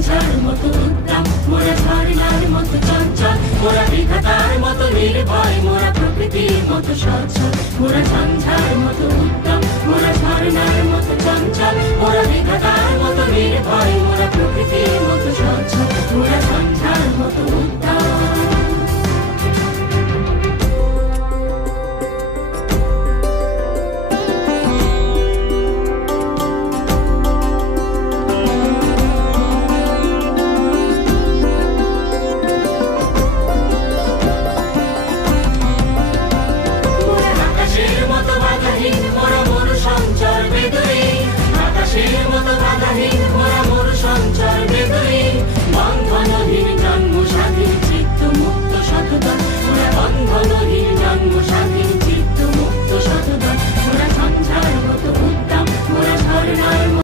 ঝঞ্ঝার মতো উদ্দাম, মোরা ঝর্ণার মতো চঞ্চল, মোরা বিধাতার মতো নির্ভয়, মোরা প্রকৃতির মতো সচ্ছল। মোরা ঝঞ্ঝার মতো উদ্দাম, মোরা ঝর্ণার মতো চঞ্চল,